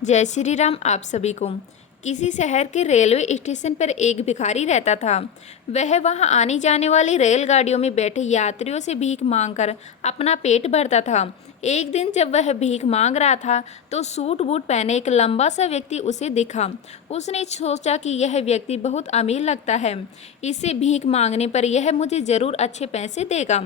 जय श्री राम आप सभी को। किसी शहर के रेलवे स्टेशन पर एक भिखारी रहता था। वह वहां आने जाने वाली रेलगाड़ियों में बैठे यात्रियों से भीख मांगकर अपना पेट भरता था। एक दिन जब वह भीख मांग रहा था तो सूट बूट पहने एक लंबा सा व्यक्ति उसे दिखा। उसने सोचा कि यह व्यक्ति बहुत अमीर लगता है, इससे भीख मांगने पर यह मुझे ज़रूर अच्छे पैसे देगा।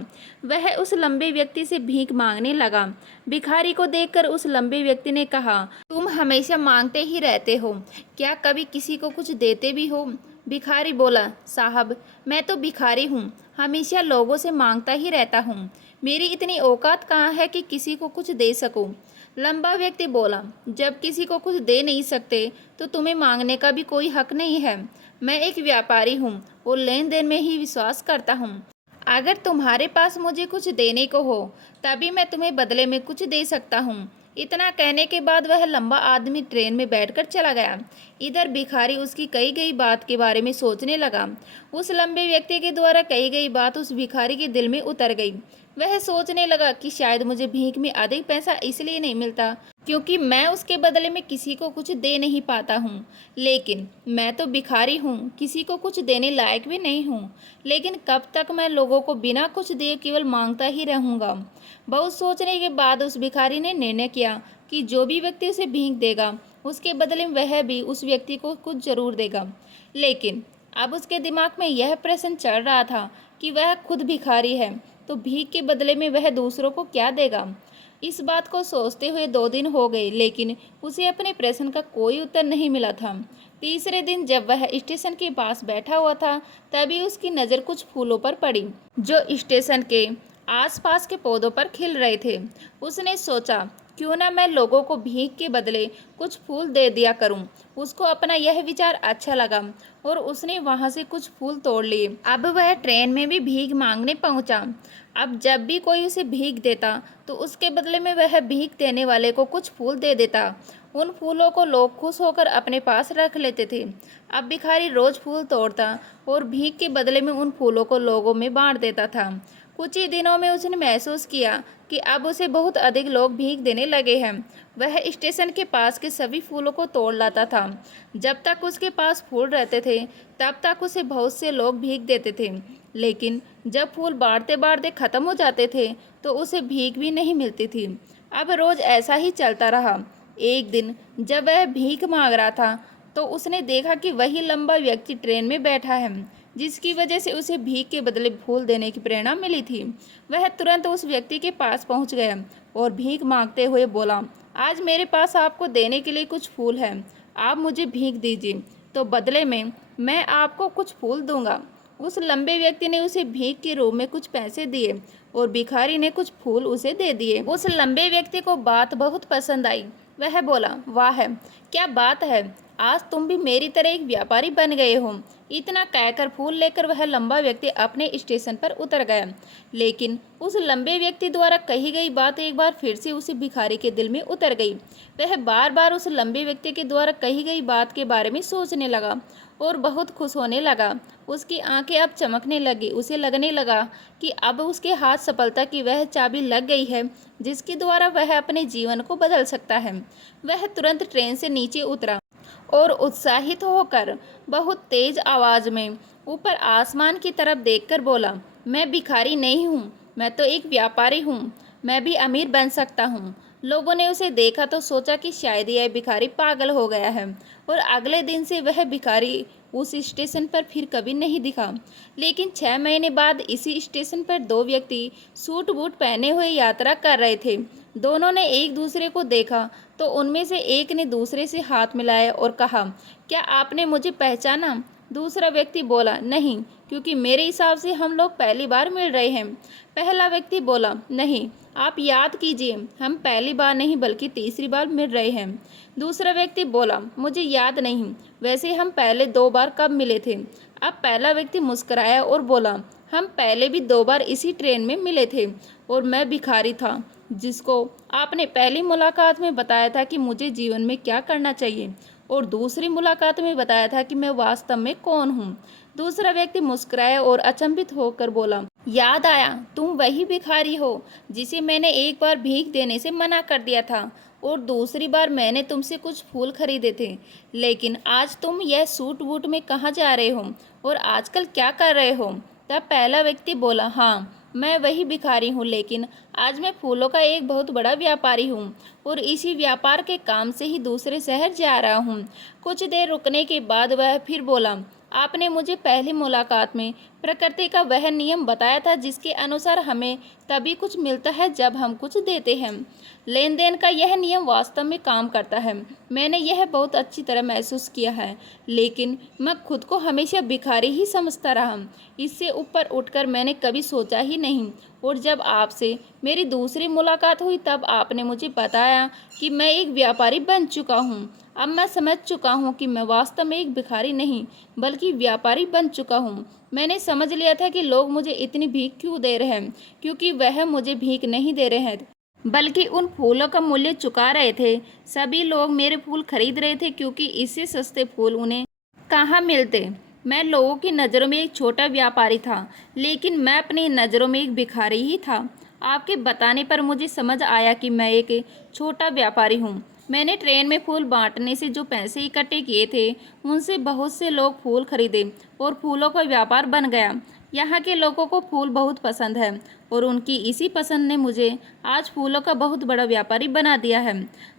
वह उस लंबे व्यक्ति से भीख मांगने लगा। भिखारी को देखकर उस लंबे व्यक्ति ने कहा, तुम हमेशा मांगते ही रहते हो, क्या कभी किसी को कुछ देते भी हो? भिखारी बोला, साहब मैं तो भिखारी हूँ, हमेशा लोगों से मांगता ही रहता हूँ। मेरी इतनी औकात कहाँ है कि किसी को कुछ दे सकूँ? लंबा व्यक्ति बोला, जब किसी को कुछ दे नहीं सकते तो तुम्हें मांगने का भी कोई हक नहीं है। मैं एक व्यापारी हूँ और लेन देन में ही विश्वास करता हूँ। अगर तुम्हारे पास मुझे कुछ देने को हो तभी मैं तुम्हें बदले में कुछ दे सकता हूँ। इतना कहने के बाद वह लंबा आदमी ट्रेन में बैठकर चला गया। इधर भिखारी उसकी कही गई बात के बारे में सोचने लगा। उस लंबे व्यक्ति के द्वारा कही गई बात उस भिखारी के दिल में उतर गई। वह सोचने लगा कि शायद मुझे भीख में अधिक पैसा इसलिए नहीं मिलता क्योंकि मैं उसके बदले में किसी को कुछ दे नहीं पाता हूँ। लेकिन मैं तो भिखारी हूँ, किसी को कुछ देने लायक भी नहीं हूँ। लेकिन कब तक मैं लोगों को बिना कुछ दिए केवल मांगता ही रहूँगा? बहुत सोचने के बाद उस भिखारी ने निर्णय किया कि जो भी व्यक्ति उसे भीख देगा उसके बदले में वह भी उस व्यक्ति को कुछ जरूर देगा। लेकिन अब उसके दिमाग में यह प्रश्न चल रहा था कि वह खुद भिखारी है तो भीख के बदले में वह दूसरों को क्या देगा। इस बात को सोचते हुए 2 दिन हो गए लेकिन उसे अपने प्रश्न का कोई उत्तर नहीं मिला था। तीसरे दिन जब वह स्टेशन के पास बैठा हुआ था तभी उसकी नज़र कुछ फूलों पर पड़ी जो स्टेशन के आसपास के पौधों पर खिल रहे थे। उसने सोचा, क्यों ना मैं लोगों को भीख के बदले कुछ फूल दे दिया करूं। उसको अपना यह विचार अच्छा लगा और उसने वहां से कुछ फूल तोड़ लिए। अब वह ट्रेन में भी भीख मांगने पहुंचा। अब जब भी कोई उसे भीख देता तो उसके बदले में वह भीख देने वाले को कुछ फूल दे देता। उन फूलों को लोग खुश होकर अपने पास रख लेते थे। अब भिखारी रोज फूल तोड़ता और भीख के बदले में उन फूलों को लोगों में बांट देता था। कुछ ही दिनों में उसने महसूस किया कि अब उसे बहुत अधिक लोग भीख देने लगे हैं। वह स्टेशन के पास के सभी फूलों को तोड़ लाता था। जब तक उसके पास फूल रहते थे तब तक उसे बहुत से लोग भीख देते थे। लेकिन जब फूल बांटते बांटते खत्म हो जाते थे तो उसे भीख भी नहीं मिलती थी। अब रोज ऐसा ही चलता रहा। एक दिन जब वह भीख मांग रहा था तो उसने देखा कि वही लंबा व्यक्ति ट्रेन में बैठा है जिसकी वजह से उसे भीख के बदले फूल देने की प्रेरणा मिली थी। वह तुरंत उस व्यक्ति के पास पहुंच गया और भीख मांगते हुए बोला, आज मेरे पास आपको देने के लिए कुछ फूल हैं, आप मुझे भीख दीजिए तो बदले में मैं आपको कुछ फूल दूंगा। उस लंबे व्यक्ति ने उसे भीख के रूप में कुछ पैसे दिए और भिखारी ने कुछ फूल उसे दे दिए। उस लंबे व्यक्ति को बात बहुत पसंद आई। वह बोला, वाह क्या बात है, आज तुम भी मेरी तरह एक व्यापारी बन गए हो। इतना कहकर फूल लेकर वह लंबा व्यक्ति अपने स्टेशन पर उतर गया। लेकिन उस लंबे व्यक्ति द्वारा कही गई बात एक बार फिर से उस भिखारी के दिल में उतर गई। वह बार बार उस लंबे व्यक्ति के द्वारा कही गई बात के बारे में सोचने लगा और बहुत खुश होने लगा। उसकी आंखें अब चमकने लगी। उसे लगने लगा कि अब उसके हाथ सफलता की वह चाबी लग गई है जिसके द्वारा वह अपने जीवन को बदल सकता है। वह तुरंत ट्रेन से नीचे उतरा और उत्साहित होकर बहुत तेज आवाज में ऊपर आसमान की तरफ देखकर बोला, मैं भिखारी नहीं हूँ, मैं तो एक व्यापारी हूँ, मैं भी अमीर बन सकता हूँ। लोगों ने उसे देखा तो सोचा कि शायद यह भिखारी पागल हो गया है और अगले दिन से वह भिखारी उस स्टेशन पर फिर कभी नहीं दिखा। लेकिन 6 महीने बाद इसी स्टेशन पर 2 व्यक्ति सूट बूट पहने हुए यात्रा कर रहे थे। दोनों ने एक दूसरे को देखा तो उनमें से एक ने दूसरे से हाथ मिलाया और कहा, क्या आपने मुझे पहचाना? दूसरा व्यक्ति बोला, नहीं, क्योंकि मेरे हिसाब से हम लोग पहली बार मिल रहे हैं। पहला व्यक्ति बोला, नहीं, आप याद कीजिए, हम पहली बार नहीं बल्कि तीसरी बार मिल रहे हैं। दूसरा व्यक्ति बोला, मुझे याद नहीं, वैसे हम पहले 2 बार कब मिले थे? अब पहला व्यक्ति मुस्कुराया और बोला, हम पहले भी 2 बार इसी ट्रेन में मिले थे और मैं भिखारी था जिसको आपने पहली मुलाकात में बताया था कि मुझे जीवन में क्या करना चाहिए और दूसरी मुलाकात में बताया था कि मैं वास्तव में कौन हूँ। दूसरा व्यक्ति मुस्कुराया और अचंभित होकर बोला, याद आया, तुम वही भिखारी हो जिसे मैंने एक बार भीख देने से मना कर दिया था और दूसरी बार मैंने तुमसे कुछ फूल खरीदे थे, लेकिन आज तुम यह सूट वूट में कहाँ जा रहे हो और आजकल क्या कर रहे हो? तब पहला व्यक्ति बोला, हाँ मैं वही भिखारी हूँ, लेकिन आज मैं फूलों का एक बहुत बड़ा व्यापारी हूँ और इसी व्यापार के काम से ही दूसरे शहर जा रहा हूँ। कुछ देर रुकने के बाद वह फिर बोला, आपने मुझे पहली मुलाकात में प्रकृति का वह नियम बताया था जिसके अनुसार हमें तभी कुछ मिलता है जब हम कुछ देते हैं। लेन देन का यह नियम वास्तव में काम करता है। मैंने यह बहुत अच्छी तरह महसूस किया है, लेकिन मैं खुद को हमेशा भिखारी ही समझता रहा। इससे ऊपर उठकर मैंने कभी सोचा ही नहीं, और जब आपसे मेरी दूसरी मुलाकात हुई तब आपने मुझे बताया कि मैं एक व्यापारी बन चुका हूँ। अब मैं समझ चुका हूँ कि मैं वास्तव में एक भिखारी नहीं बल्कि व्यापारी बन चुका हूँ। मैंने समझ लिया था कि लोग मुझे इतनी भीख क्यों दे रहे हैं, क्योंकि वह मुझे भीख नहीं दे रहे हैं बल्कि उन फूलों का मूल्य चुका रहे थे। सभी लोग मेरे फूल खरीद रहे थे क्योंकि इससे सस्ते फूल उन्हें कहाँ मिलते। मैं लोगों की नज़रों में एक छोटा व्यापारी था, लेकिन मैं अपनी नज़रों में एक भिखारी ही था। आपके बताने पर मुझे समझ आया कि मैं एक छोटा व्यापारी हूँ। मैंने ट्रेन में फूल बांटने से जो पैसे इकट्ठे किए थे उनसे बहुत से लोग फूल खरीदे और फूलों का व्यापार बन गया। यहाँ के लोगों को फूल बहुत पसंद है और उनकी इसी पसंद ने मुझे आज फूलों का बहुत बड़ा व्यापारी बना दिया है।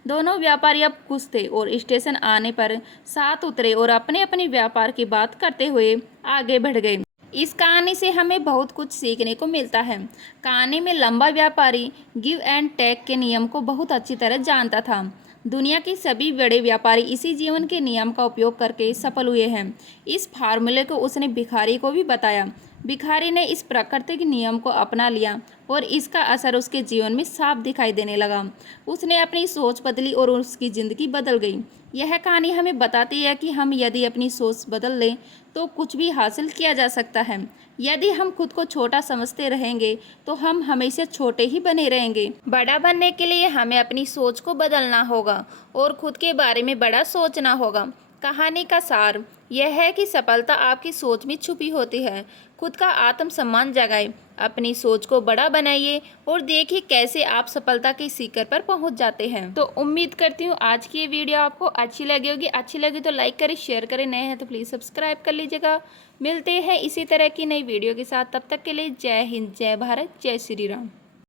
दोनों व्यापारी अब खुश थे और स्टेशन आने पर साथ उतरे और अपने अपने व्यापार की बात करते हुए आगे बढ़ गए। इस कहानी से हमें बहुत कुछ सीखने को मिलता है। कहानी में लंबा व्यापारी गिव एंड टेक के नियम को बहुत अच्छी तरह जानता था। दुनिया के सभी बड़े व्यापारी इसी जीवन के नियम का उपयोग करके सफल हुए हैं। इस फार्मूले को उसने भिखारी को भी बताया। भिखारी ने इस प्राकृतिक नियम को अपना लिया और इसका असर उसके जीवन में साफ दिखाई देने लगा। उसने अपनी सोच बदली और उसकी ज़िंदगी बदल गई। यह कहानी हमें बताती है कि हम यदि अपनी सोच बदल लें तो कुछ भी हासिल किया जा सकता है। यदि हम खुद को छोटा समझते रहेंगे तो हम हमेशा छोटे ही बने रहेंगे। बड़ा बनने के लिए हमें अपनी सोच को बदलना होगा और खुद के बारे में बड़ा सोचना होगा। कहानी का सार यह है कि सफलता आपकी सोच में छुपी होती है। खुद का आत्मसम्मान जगाएं, अपनी सोच को बड़ा बनाइए और देखिए कैसे आप सफलता के शिखर पर पहुंच जाते हैं। तो उम्मीद करती हूँ आज की ये वीडियो आपको अच्छी लगी होगी। अच्छी लगी तो लाइक करें, शेयर करें, नए हैं तो प्लीज़ सब्सक्राइब कर लीजिएगा। मिलते हैं इसी तरह की नई वीडियो के साथ, तब तक के लिए जय हिंद, जय भारत, जय श्री राम।